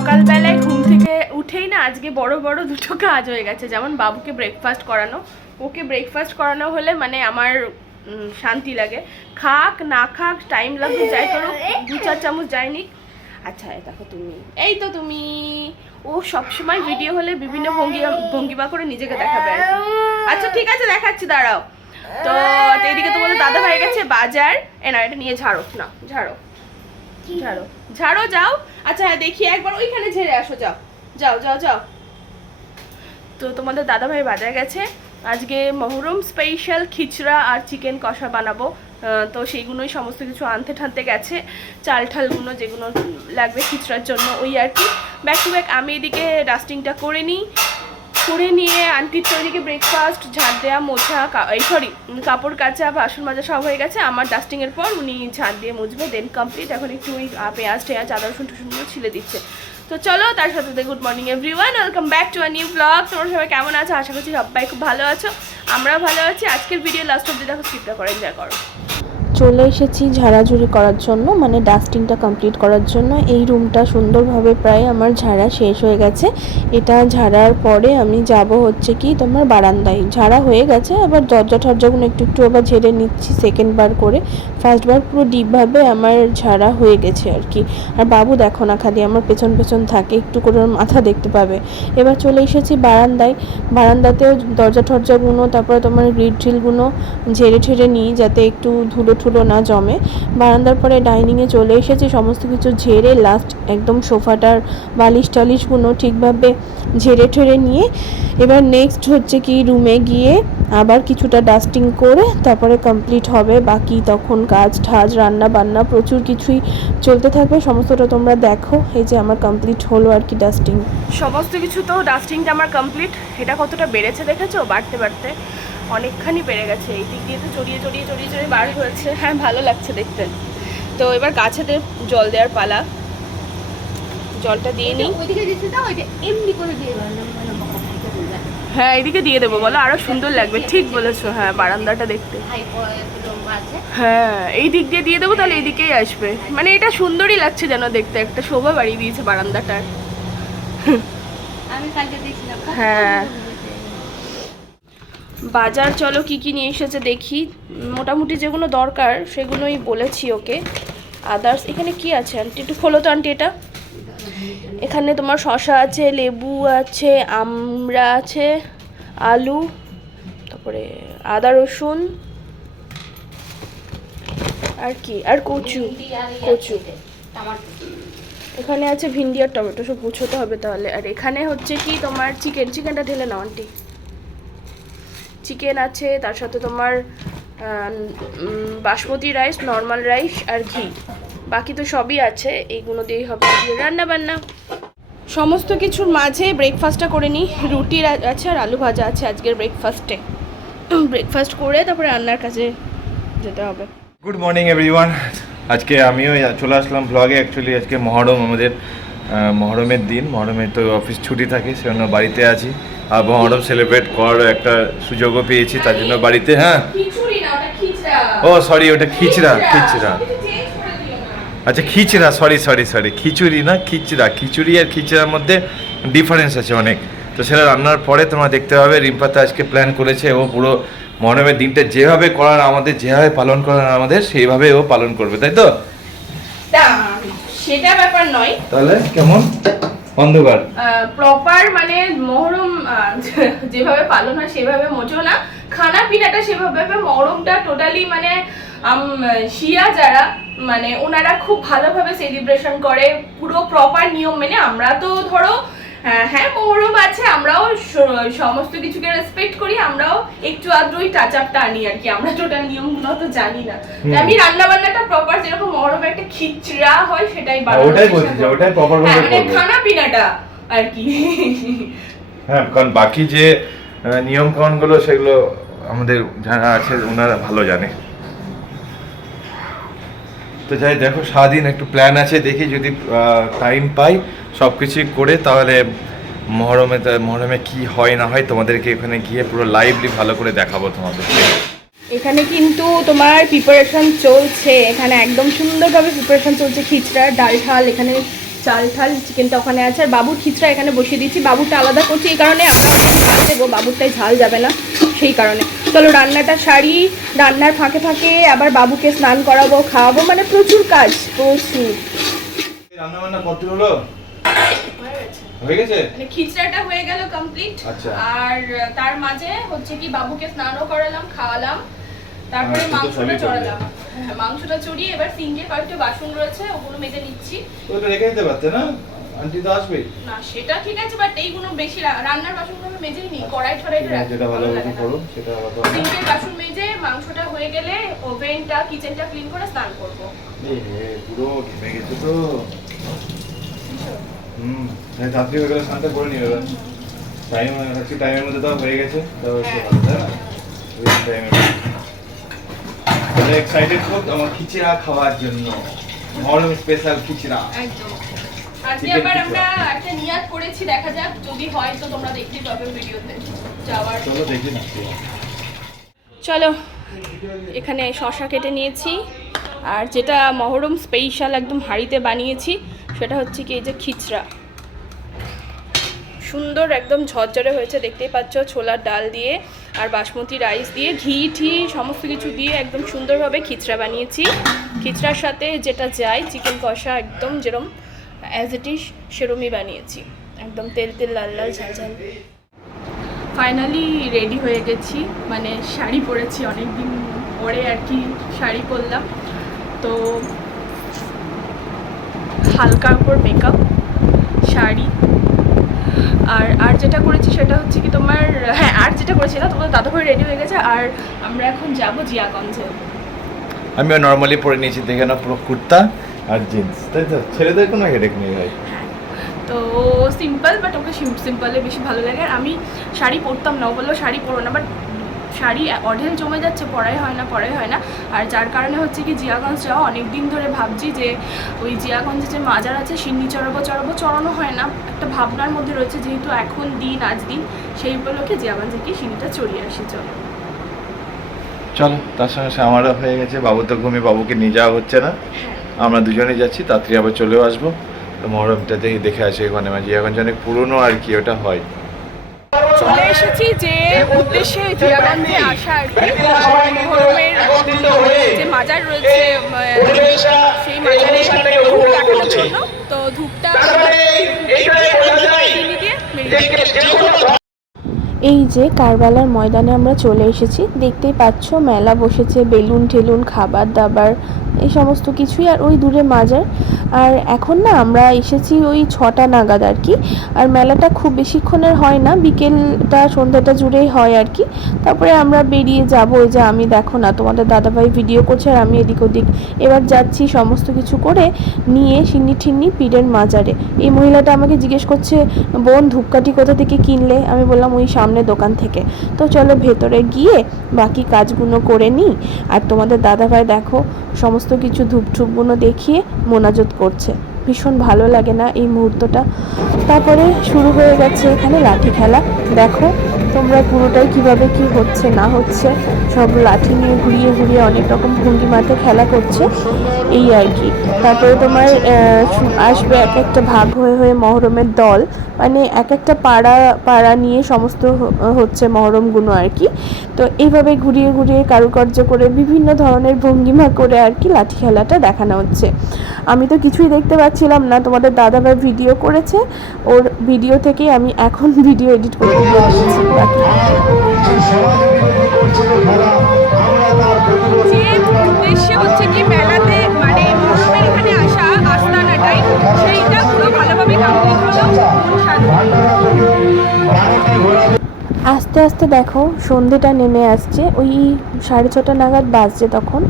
সকালবেলায় ঘুম থেকে উঠেই না আজকে বড় বড় দুটো কাজ হয়ে গেছে। যেমন বাবুকে ব্রেকফাস্ট করানো, ওকে ব্রেকফাস্ট করানো হলে মানে আমার শান্তি লাগে। খাক না খাক টাইম লাগবে, যাই করুক 2-4 চামচ যায়নি। আচ্ছা দেখো তুমি, এই তো তুমি, ও সবসময় ভিডিও হলে বিভিন্ন ভঙ্গিমা করে নিজেকে দেখাবে। আচ্ছা ঠিক আছে দেখাচ্ছি, দাঁড়াও। তো এইদিকে তোমাদের দাদা ভাই গেছে বাজার, না এটা নিয়ে ঝাড়ো, না ঝাড়ো ঝাড়ো ঝাড়ো যাও। আচ্ছা হ্যাঁ দেখি একবার ওইখানে ঝেড়ে আসো, যাও যাও যাও যাও। তো তোমাদের দাদা ভাই বাজার গেছে, আজকে মহরম স্পেশাল খিচড়া আর চিকেন কষা বানাবো। তো সেইগুলোই সমস্ত কিছু আনতে ঠানতে গেছে, চাল ঠালগুলো যেগুলো লাগবে খিচড়ার জন্য, ওই আর কি। ব্যাক টু ব্যাক আমি এদিকে ডাস্টিংটা করে নিই, করে নিয়ে আন্টির তো এদিকে ব্রেকফাস্ট, ঝাড় দেওয়া, মোছা, কাপড় কাচা, বাসন মাজা সব হয়ে গেছে। আমার ডাস্টিংয়ের পর উনি ঝাড় দিয়ে মুছবে, দেন কমপ্লিট। এখন একটু ওই পেঁয়াজ টেয়াজ আদা রসুন টুসুনগুলো ছিলে দিচ্ছে। তো চলো, তার সাথে good morning everyone, welcome back to a new blog. তোমরা সবাই কেমন আছো? আশা করছি সবাই খুব ভালো আছো, আমরাও ভালো আছি। আজকের ভিডিও লাস্ট অব্দি দেখো, স্কিপটা করে এনজয় করো। চলে এসেছি ঝাড়াঝুড়ি করার জন্য, মানে ডাস্টিংটা কমপ্লিট করার জন্য। এই রুমটা সুন্দরভাবে প্রায় আমার ঝাড়া শেষ হয়ে গেছে। এটা ঝাড়ার পরে আমি যাব হচ্ছে কি তোমার বারান্দায়। ঝাড়া হয়ে গেছে, আবার দরজা ঠরজাগুলো একটু একটু আবার ঝেড়ে নিচ্ছি সেকেন্ড বার করে। ফার্স্ট বার পুরো ডিপভাবে আমার ঝাড়া হয়ে গেছে আর কি। আর বাবু দেখো না, খালি আমার পেছন পেছন থাকে, একটু করে ওর মাথা দেখতে পাবে। এবার চলে এসেছি বারান্দায়। বারান্দাতেও দরজা ঠরজাগুলো, তারপরে তোমার গ্রিল ট্রিলগুলো ঝেড়ে ঠেড়ে নিই, যাতে একটু ধুলো না জমে। বারান্দার পরে ডাইনিংয়ে চলে এসেছি, সমস্ত কিছু ঝেড়ে লাস্ট একদম সোফাটার বালিশ টালিশগুলো ঠিকভাবে ঝেড়ে ঠেড়ে নিয়ে এবার নেক্সট হচ্ছে কি রুমে গিয়ে আবার কিছুটা ডাস্টিং করে তারপরে কমপ্লিট হবে বাকি তখন কাজ ঠাজ, রান্না বান্না প্রচুর কিছুই চলতে থাকবে। সমস্তটা তোমরা দেখো। এই যে আমার কমপ্লিট হলো আর কি ডাস্টিং, সমস্ত কিছু। তো ডাস্টিংটা আমার কমপ্লিট। এটা কতটা বেড়েছে দেখেছো? বাড়তে বাড়তে অনেকখানি বেড়ে গেছে। এই দিক দিয়ে তো চড়িয়ে চড়িয়ে চড়িয়ে চড়িয়ে বার হয়েছে। হ্যাঁ ভালো লাগছে দেখতে। তো এবার গাছেতে জল দেওয়ার পালা, জলটা দিয়ে নিই। হ্যাঁ এইদিকে দিয়ে দেবো, বলো আরো সুন্দর লাগবে। ঠিক বলেছো, হ্যাঁ বারান্দাটা দেখতে। হ্যাঁ এই দিক দিয়ে দিয়ে দেবো, তাহলে এইদিকেই আসবে। মানে এটা সুন্দরই লাগছে যেন দেখতে, একটা শোভা বাড়িয়ে দিয়েছে বারান্দাটার। হ্যাঁ বাজার চলো কি কি নিয়ে এসেছে দেখি। মোটামুটি যেগুলো দরকার সেগুলোই বলেছি ওকে। আদার্স এখানে কি আছে আন্টি? একটু খোলো তো আন্টি এটা। এখানে তোমার শসা আছে, লেবু আছে, আমড়া আছে, আলু, তারপরে আদা রসুন, আর কি, আর কচু কচু এখানে আছে, ভিন্ডি আর টমেটো, সব গুছোতে হবে তাহলে। আর এখানে হচ্ছে কি তোমার চিকেনটা ঢেলে নাও আন্টি। চিকেন আছে, তার সাথে তোমার বাসমতি রাইস, নর্মাল রাইস আর ঘি, বাকি তো সবই আছে। এইগুলো দিয়েই হবে রান্না বান্না। সমস্ত কিছুর মাঝে ব্রেকফাস্টটা করে নিই। রুটি আছে আর আলু ভাজা আছে আজকের ব্রেকফাস্টে। ব্রেকফাস্ট করে তারপরে রান্নার কাছে যেতে হবে। Good morning everyone. আজকে আমিও চলে আসলাম ব্লগে। অ্যাকচুয়ালি আজকে মহরম, আমাদের মহরমের দিন। মহরমের তো অফিস ছুটি থাকে, সেজন্য বাড়িতে আছি। আর মহরম সেলিব্রেট করার একটা সুযোগও পেয়েছি, তার জন্য বাড়িতে। হ্যাঁ ও সরি, ওটা খিচড়া। আচ্ছা খিচড়া, সরি, খিচুড়ি না খিচড়া। খিচুড়ি আর খিচড়ার মধ্যে ডিফারেন্স আছে অনেক। তো সেটা রান্নার পরে তোমরা দেখতে পাবে। রিম্পাতে আজকে প্ল্যান করেছে, ও পুরো মহরমের দিনটা যেভাবে করার আমাদের, যেভাবে পালন করার আমাদের, সেইভাবে ও পালন করবে, তাই তো? সেটা ব্যাপার নয়। তাহলে কেমন অন্ধকার প্রপার মানে মহরম যেভাবে পালন হয় সেভাবে মোটেও না। খানা পিনাটা সেভাবে। মহরমটা টোটালি মানে শিয়া যারা, মানে ওনারা খুব ভালোভাবে সেলিব্রেশন করে, পুরো প্রপার নিয়ম মেনে। আমরা তো ধরো হ্যাঁ মহরম আছে, আমরাও সমস্ত কিছুকে রেসপেক্ট করি, আমরাও একটু আদ্রই টাচ আপটা আনি আর কি। আমরা টোটাল নিয়মগুলো তো জানি না। আমি রান্না বান্নাটা প্রপার যেরকম মহরমে একটা খিচড়া হয় সেটাই বানাবো, ওটাই প্রপার ভাবে মানে খানা পিনাটা আর কি। হ্যাঁ, কারণ বাকি যে নিয়ম কানুনগুলো সেগুলো আমাদের যারা আছে ওনারা ভালো জানে। তো যাই, দেখো সারাদিন একটু প্ল্যান আছে, দেখি যদি টাইম পাই সব কিছুই করে, তাহলে মহরমে কি হয় না হয় তোমাদেরকে এখানে গিয়ে পুরো লাইভলি ভালো করে দেখাবো তোমাদের। এখানে কিন্তু তোমার প্রিপারেশন চলছে, এখানে একদম সুন্দরভাবে প্রিপারেশন চলছে খিচড়ার। ডাল ঠাল এখানে চাল ঠাল চিকেনটা ওখানে আছে, আর বাবুর খিচড়া এখানে বসিয়ে দিচ্ছি। বাবুরটা আলাদা করছি এই কারণে, আমরা ঝাল দেবো, বাবুরটাই ঝাল যাবে না সেই কারণে। চলো রান্নাটা সারি, রান্নার ফাঁকে ফাঁকে আবার বাবুকে স্নান করাবো, খাওয়াবো, মানে প্রচুর কাজ, প্রচুর। রান্না বান্না কত হলো? হয়ে গেছে, মানে খিচড়াটা হয়ে গেল কমপ্লিট। আচ্ছা। আর তার মাঝে হচ্ছে কি বাবুকে স্নানও করালাম, খাওয়ালাম, তারপরে মাংসটা চড়ালাম। হ্যাঁ, মাংসটা চড়িয়ে এবার সিঙ্কে কয়েকটা বাসন রয়েছে, ওগুলো মেজে নিচ্ছি। ওটা রেখে দিতে পারতে না, আন্টি তো আসবে না সেটা ঠিক আছে, বাট এইগুলো বেশি রান্নার বাসনগুলো আমি মেজেই নিই, কড়াই ছড়াই যেটা ভালো মতো করো সেটা আলাদা। সিঙ্কের বাসন মেজে মাংসটা হয়ে গেলে ওভেনটা কিচেনটা ক্লিন করে স্নান করবো। পুরো ঘেমে গেছে তো। রাত্রি হয়ে গেলে স্নানটা করে নিবে, টাইম হচ্ছে, টাইমের মধ্যে তো হয়ে গেছে, তাও একটু ভালো, তাই না? ওই টাইমের মধ্যে এক্সাইটেড খুব আমার খিচড়া খাওয়ার জন্য, মহরম স্পেশাল খিচড়া একদম। আজকে আবার আমরা একটা নিয়াত করেছি, দেখা যাক যদি হয় তো তোমরা দেখতেই পাবে ভিডিওতে যাওয়ার। চলো দেখি না। চলো এখানে শসা কেটে নিয়েছি, আর যেটা মহরম স্পেশাল একদম হাঁড়িতে বানিয়েছি সেটা হচ্ছে কি এই যে খিচড়া, সুন্দর একদম ঝরঝরে হয়েছে, দেখতেই পাচ্ছ, ছোলার ডাল দিয়ে আর বাসমতি রাইস দিয়ে ঘি ঠি সমস্ত কিছু দিয়ে একদম সুন্দরভাবে খিচড়া বানিয়েছি। খিচড়ার সাথে যেটা যায় চিকেন কষা, একদম যেরম অ্যাজ ইট ইজ সেরমই বানিয়েছি, একদম তেল তেল লাল লাল ঝাল ঝাল। ফাইনালি রেডি হয়ে গেছি, মানে শাড়ি পরেছি অনেক দিন পরে আর কি, শাড়ি পরলাম। তো হালকা উপর মেকআপ, শাড়ি, আর যেটা করেছি সেটা হচ্ছে কি তোমার, হ্যাঁ আর যেটা করেছি না, তোমার দাদাভাই রেডি হয়ে গেছে, আর আমরা এখন যাব জিয়াগঞ্জে। আমিও নর্মালি পরে নিয়েছি, দেখে না, পুরো কুর্তা আর জিন্স, তাই তো? ছেলেদের কোনো হেডেক নেই ভাই। তো সিম্পল, বাট ওকে সিম্পলে বেশি ভালো লাগে। আর আমি শাড়ি পরতাম না, ও বললো শাড়ি পরো না, বাট শাড়ি অঢেল জমে যাচ্ছে, পরাই হয় না। আর যার কারণে হচ্ছে কি জিয়াগঞ্জ যাওয়া, অনেক দিন ধরে ভাবছি যে ওই জিয়াগঞ্জে যে মাজার আছে সিন্নি চড়ানো হয় না, একটা ভাবনার মধ্যে রয়েছে, যেহেতু এখন আজ দিন সেই উপলক্ষে জিয়াগঞ্জে কি সিন্নিটা চড়িয়ে আসি। চলো, তার সঙ্গে সঙ্গে আমারও হয়ে গেছে, বাবু তো ঘুমিয়ে, বাবুকে নিয়ে যাওয়া হচ্ছে না, আমরা দুজনেই যাচ্ছি, তাড়াতাড়ি আবার চলেও আসবো। তো মহরমটা দেখে আসি ওখানে, জিয়াগঞ্জ অনেক পুরনো আর কি, ওটা হয়। চলে এসেছি যে উদ্দেশ্যে জিয়াগঞ্জে আসা আর কি, মহরমের যে মাজার রয়েছে সেই মাজারে ধূপ দেখানোর জন্য। তো ধূপটা এই যে কারবালার ময়দানে আমরা চলে এসেছি, দেখতেই পাচ্ছ মেলা বসেছে, বেলুন ঠেলুন, খাবার দাবার, এই সমস্ত কিছুই, আর ওই দূরে মাজার। আর এখন না আমরা এসেছি ওই 6টা নাগাদ আর কি, আর মেলাটা খুব বেশিক্ষণের হয় না, বিকেলটা সন্ধ্যাটা জুড়েই হয় আর কি। তারপরে আমরা বেরিয়ে যাব, ওই যে আমি দেখো না তোমাদের দাদাভাই ভিডিও করছে আর আমি এদিক ওদিক এবার যাচ্ছি, সমস্ত কিছু করে নিয়ে সিন্নি ঠিন্নি পীরের মাজারে। এই মহিলাটা আমাকে জিজ্ঞেস করছে, বোন ধূপকাঠি কোথা থেকে কিনলে? আমি বললাম ওই সামনে দোকান থেকে। তো চলো ভেতরে গিয়ে বাকি কাজগুলো করে নিই। আর তোমাদের দাদাভাই দেখো সমস্ত কিছু ধূপগুলো দেখিয়ে মোনাজত করছে, ভীষণ ভালো লাগে না এই মুহূর্তটা। তারপরে শুরু হয়ে গেছে এখানে লাঠি খেলা, দেখো তোমরা পুরোটাই কিভাবে কি হচ্ছে না হচ্ছে, সব লাঠি নিয়ে ঘুরিয়ে অনেক রকম ভঙ্গিমাতে খেলা করছে, এই আর কি। তারপরে তোমার আসবে এক একটা ভাগ হয়ে মহরমের দল, মানে এক একটা পাড়া নিয়ে সমস্ত হচ্ছে মহরমগুলো আর কি। তো এইভাবে ঘুরিয়ে কারুকার্য করে বিভিন্ন ধরনের ভঙ্গিমা করে আর কি লাঠি খেলাটা দেখানো হচ্ছে। আমি তো কিছুই দেখতে পাচ্ছিলাম না, তোমাদের দাদাভাই ভিডিও করেছে, ওর ভিডিও থেকেই আমি এখন ভিডিও এডিট করতে দিয়েছি। যে উদ্দেশ্যে হচ্ছে কি মেলাতে মানে মহরমের এখানে আসা আস্তানাটাই, সেইটা পুরো ভালোভাবে কমপ্লিট হলো। আস্তে আস্তে দেখো সন্ধেটা নেমে আসছে, ওই 6:30 নাগাদ বাজছে তখন,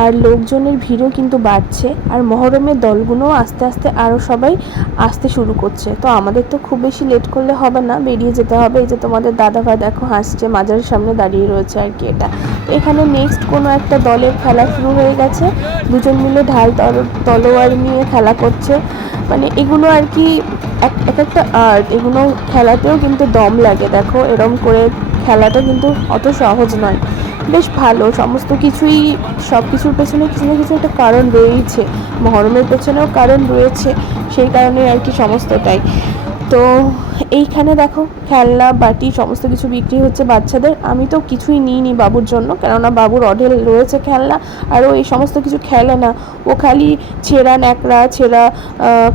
আর লোকজনের ভিড়ও কিন্তু বাড়ছে, আর মহরমের দলগুলোও আস্তে আস্তে আরও সবাই আসতে শুরু করছে। তো আমাদের তো খুব বেশি লেট করলে হবে না, বেরিয়ে যেতে হবে। এই যে তোমাদের দাদাভাই দেখো হাসছে, মাজারের সামনে দাঁড়িয়ে রয়েছে আর কি এটা। তো এখানে নেক্সট কোনো একটা দলের খেলা শুরু হয়ে গেছে, দুজন মিলে ঢাল তলোয়ার নিয়ে খেলা করছে, মানে এগুলো আর কি এক একটা আর্ট, এগুলো খেলাতেও কিন্তু দম লাগে। দেখো এরম করে খেলাটা কিন্তু অত সহজ নয়, বেশ ভালো, সমস্ত কিছুই, সব কিছুর পেছনে কিছু না কিছু একটা কারণ রয়েছে, মহরমের পেছনেও কারণ রয়েছে, সেই কারণে আর কি সমস্তটাই। তো এইখানে দেখো খেলনা বাটি সমস্ত কিছু বিক্রি হচ্ছে বাচ্চাদের। আমি তো কিছুই নিইনি বাবুর জন্য, কেননা বাবুর অঢেল রয়েছে খেলনা, আর ও এই সমস্ত কিছু খেলে না, ও খালি ছেঁড়া ন্যাকড়া, ছেঁড়া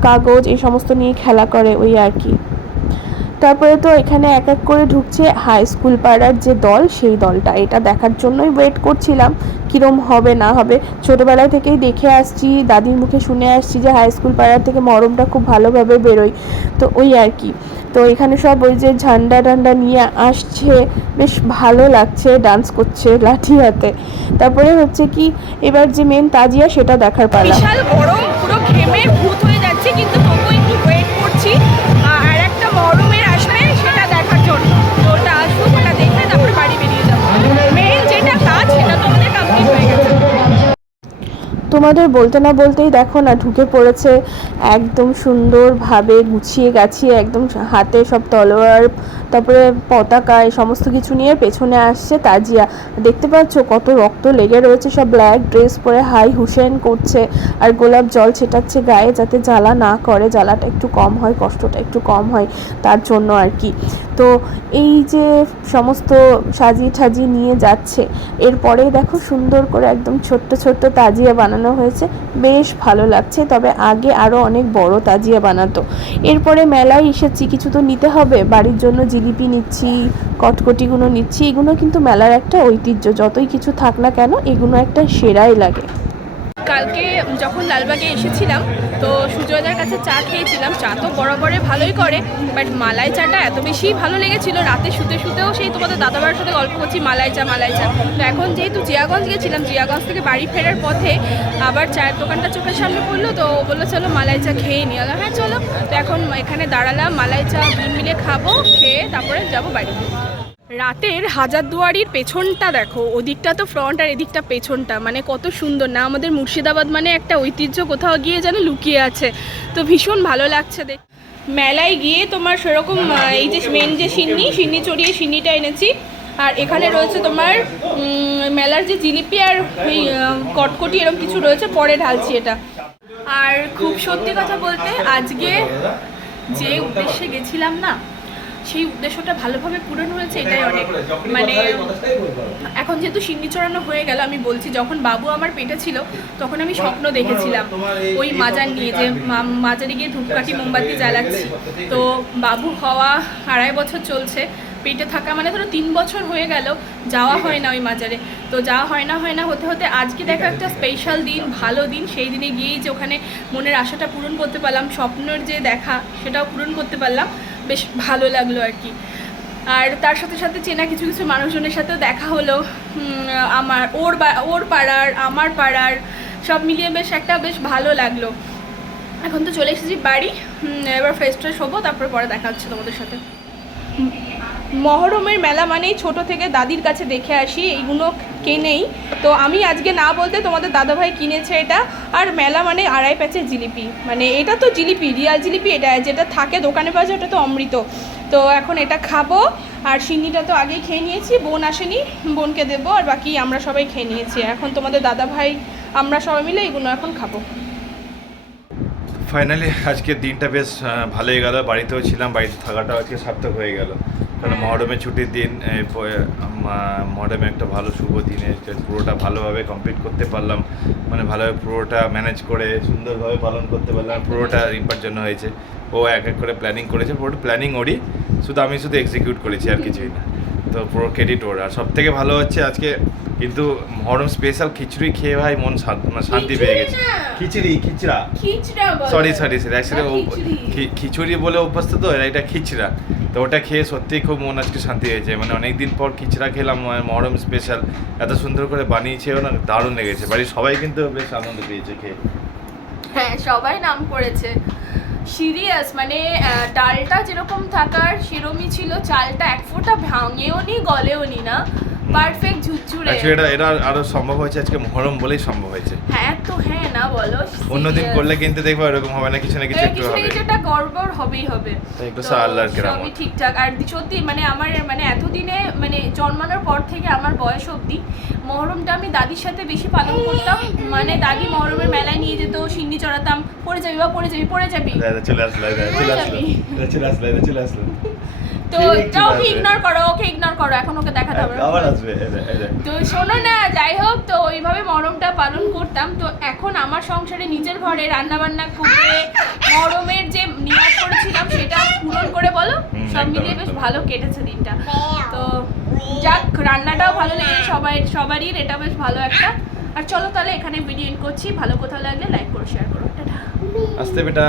কাগজ এই সমস্ত নিয়ে খেলা করে, ওই আর কি। তারপরে তো এখানে এক এক করে ঢুকছে হাই স্কুল পাড়ার যে দল, সেই দলটা, এটা দেখার জন্যই ওয়েট করছিলাম কীরম হবে না হবে। ছোটোবেলায় থেকেই দেখে আসছি, দাদির মুখে শুনে আসছি যে হাই স্কুল পাড়ার থেকে মহরমটা খুব ভালোভাবে বেরোয়, তো ওই আর কি। তো এখানে সব ওই যে ঝান্ডা টান্ডা নিয়ে আসছে, বেশ ভালো লাগছে, ডান্স করছে লাঠি হাতে। তারপরে হচ্ছে কি, এবার যে মেন তাজিয়া সেটা দেখার পালা। বিশাল গরম, পুরো ঘেমে ভূত হয়ে যাচ্ছে, কিন্তু তবুও একটু ওয়েট করছি আর একটা মহরমের আসবে সেটা দেখার জন্য। তো ওটা আসুক, ওটা দেখে তারপরে বাড়ি বেরিয়ে যাবো। মেন যেটা কাজ সেটা তো আমাদের কমপ্লিট হয়ে গেছে। তোমাদের বলতে না বলতেই দেখো না ঢুকে পড়েছে, একদম সুন্দরভাবে গুছিয়ে গাছিয়ে, একদম হাতে সব তলোয়ার, তারপরে পতাকা, এই সমস্ত কিছু নিয়ে পেছনে আসছে তাজিয়া। দেখতে পাচ্ছ কত রক্ত লেগে রয়েছে, সব ব্ল্যাক ড্রেস পরে হাই হুসেন করছে, আর গোলাপ জল ছেটাচ্ছে গায়ে, যাতে জ্বালা না করে, জ্বালাটা একটু কম হয়, কষ্টটা একটু কম হয়, তার জন্য আর কি। তো এই যে সমস্ত সাজিয়ে ঠাজিয়ে নিয়ে যাচ্ছে, এরপরেই দেখো সুন্দর করে একদম ছোট্ট ছোট্ট তাজিয়া বানানো হয়েছে, বেশ ভালো লাগছে। তবে আগে আরও অনেক বড় তাজিয়া বানাতো। এরপরে মেলায় এসেছি, কিছু তো নিতে হবে, বাড়ির জন্য জিলিপি নিচ্ছি, কটকটিগুলো নিচ্ছি, এগুলো কিন্তু মেলার একটা ঐতিহ্য, যতই কিছু থাক না কেন এগুলো একটা সেরাই লাগে। কালকে যখন লালবাগে এসেছিলাম তো সুজয়দার কাছে চা খেয়েছিলাম, চা তো বরাবরে ভালোই করে, বাট মালাই চাটা এত বেশি ভালো লেগেছিল, রাতে শুতে শুতেও সেই তোমাদের দাদাভাইয়ের সাথে গল্প করছি মালাই চা মালাই চা। তো এখন যেহেতু জিয়াগঞ্জ গেছিলাম, জিয়াগঞ্জ থেকে বাড়ি ফেরার পথে আবার চায়ের দোকানটা চোখের সামনে পড়লো, তো বললো চলো মালাই চা খেয়ে নিই। হ্যাঁ চলো। তো এখন এখানে দাঁড়ালাম, মালাই চা মিলে খাবো, খেয়ে তারপরে যাবো বাড়ি। রাতের হাজারদুয়ারির পেছনটা দেখো, ওদিকটা তো ফ্রন্ট আর এদিকটা পেছনটা, মানে কত সুন্দর না। আমাদের মুর্শিদাবাদ মানে একটা ঐতিহ্য কোথাও গিয়ে যেন লুকিয়ে আছে, তো ভীষণ ভালো লাগছে দেখ। মেলায় গিয়ে তোমার সেরকম এই যে মেন যে সিন্নি চড়িয়ে সিন্নিটা এনেছি, আর এখানে রয়েছে তোমার মেলার যে জিলিপি আর এই কটকটি এরকম কিছু রয়েছে, পরে ঢালছি এটা। আর খুব সত্যি কথা বলতে আজকে যে উদ্দেশ্যে গেছিলাম না, সেই উদ্দেশ্যটা ভালোভাবে পূরণ হয়েছে, এটাই অনেক। মানে এখন যেহেতু সিন্নি চড়ানো হয়ে গেল, আমি বলছি যখন বাবু আমার পেটে ছিল তখন আমি স্বপ্ন দেখেছিলাম ওই মাজার নিয়ে, যে মাজারে গিয়ে ধূপকাঠি মোমবাতি জ্বালাচ্ছি। তো বাবু হওয়া 2.5 বছর চলছে, পেটে থাকা মানে ধরো 3 বছর হয়ে গেল, যাওয়া হয় না ওই মাজারে। তো যাওয়া হয় না হতে হতে আজকে দেখা একটা স্পেশাল দিন, ভালো দিন, সেই দিনে গিয়েই যে ওখানে মনের আশাটা পূরণ করতে পারলাম, স্বপ্নের যে দেখা সেটাও পূরণ করতে পারলাম, বেশ ভালো লাগলো আর কি। আর তার সাথে সাথে চেনা কিছু কিছু মানুষজনের সাথেও দেখা হলো, আমার ওর পাড়ার আমার পাড়ার, সব মিলিয়ে বেশ ভালো লাগলো। এখন তো চলে এসেছি বাড়ি, এবার ফ্রেশ ট্রেশ হবো, তারপরে পরে দেখা হচ্ছে তোমাদের সাথে। মহরমের মেলা মানেই ছোট থেকে দাদির কাছে দেখে আসি, এইগুলো কেনেই। তো আমি আজকে না বলতে তোমাদের দাদাভাই কিনেছে এটা। আর মেলা মানে 2.5 প্যাচের জিলিপি, মানে এটা তো জিলিপি, রিয়াল জিলিপি, এটা যেটা থাকে দোকানে পাওয়া যায় ওটা তো অমৃত। তো এখন এটা খাবো, আর সিন্নিটা তো আগেই খেয়ে নিয়েছি, বোন আসেনি, বোনকে দেবো, আর বাকি আমরা সবাই খেয়ে নিয়েছি। এখন তোমাদের দাদাভাই আমরা সবাই মিলে এগুলো এখন খাবো। ফাইনালি আজকের দিনটা বেশ ভালোই গেল, বাড়িতেও ছিলাম, বাড়িতে থাকাটাও আজকে সার্থক হয়ে গেল। কারণ মহরমের ছুটির দিন, মহরমে একটা ভালো শুভ দিনে পুরোটা ভালোভাবে কমপ্লিট করতে পারলাম, মানে ভালোভাবে পুরোটা ম্যানেজ করে সুন্দরভাবে পালন করতে পারলাম। পুরোটা রিম্পার জন্য হয়েছে, ও এক এক করে প্ল্যানিং করেছে, পুরোটা প্ল্যানিং ওরই, আমি শুধু এক্সিকিউট করেছি আর কিছুই না। তো পুরো ক্রেডিট ওর। আর সব থেকে ভালো হচ্ছে আজকে কিন্তু মহরম স্পেশাল খিচুড়ি খেয়ে ভাই মন শান্তি পেয়ে গেছে। খিচড়া সরি অ্যাকচুয়ালি খিচুড়ি বলে অভ্যস্ত, তো এটা খিচড়া। তো ওটা খেয়ে সত্যিই খুব মন আজকে শান্তি হয়েছে, মানে অনেকদিন পর খিচড়া খেলাম, মহরম স্পেশাল, এত সুন্দর করে বানিয়েছে না, দারুণ লেগেছে। বাড়ির সবাই কিন্তু বেশ আনন্দ পেয়েছে খেয়ে। হ্যাঁ, সবাই নাম করেছে সিরিয়াস, মানে ডালটা যেরকম থাকার সেরমই ছিল, চালটা এক ফোঁটা ভাঙেও নি গলেও নি না, পারফেক্ট ঝুরঝুরে। অ্যাকচুয়ালি এটা আরো সম্ভব হয়েছে আজকে মহরম বলেই সম্ভব হয়েছে। হ্যাঁ তো হ্যাঁ না বলো, অন্যদিন serious। করলে কিন্তু দেখবো এরকম হবে না, কিছু না কিছু একটু কিছু না হবে। কিছু একটা গড়বড় হবেই হবে। তাই একটু তো আল্লাহর কেরামত। সবই ঠিকঠাক। আর সত্যি মানে আমার মানে এতদিনে মানে জন্মানোর পর থেকে আমার বয়স অবধি মহরমটা আমি দাদির সাথে বেশি পালন করতাম। মানে দাদি মহরমের মেলায় নিয়ে যেত, সিন্নি চড়াতাম, পড়ে যাবি বা পড়ে যাবি পড়ে যাবি। চলে আসলো চলে আসলো। তো ঠিক ওকে আছে। ইগনোর করো এখন ওকে দেখাতে হবে না। আবার আসবে তো শোনো না, যাই হোক, তো ওইভাবে মহরমটা পালন করতাম। তো এখন আমার সংসারে নিজের ঘরে রান্না বান্না করে মহরমের যে নিয়ত করেছিলাম সেটা পূরণ করে বলো, সব একদম, মিলিয়ে বেশ একদম। ভালো কেটেছে দিনটা। তো যাক, রান্নাটাও ভালো লেগেছে সবারই, এটা বেশ ভালো একটা। আর চলো তাহলে এখানে ভিডিও এন্ড করছি। ভালো কোথাও লাগলে লাইক করো, শেয়ার করো, টাটা। আসতে বেটা।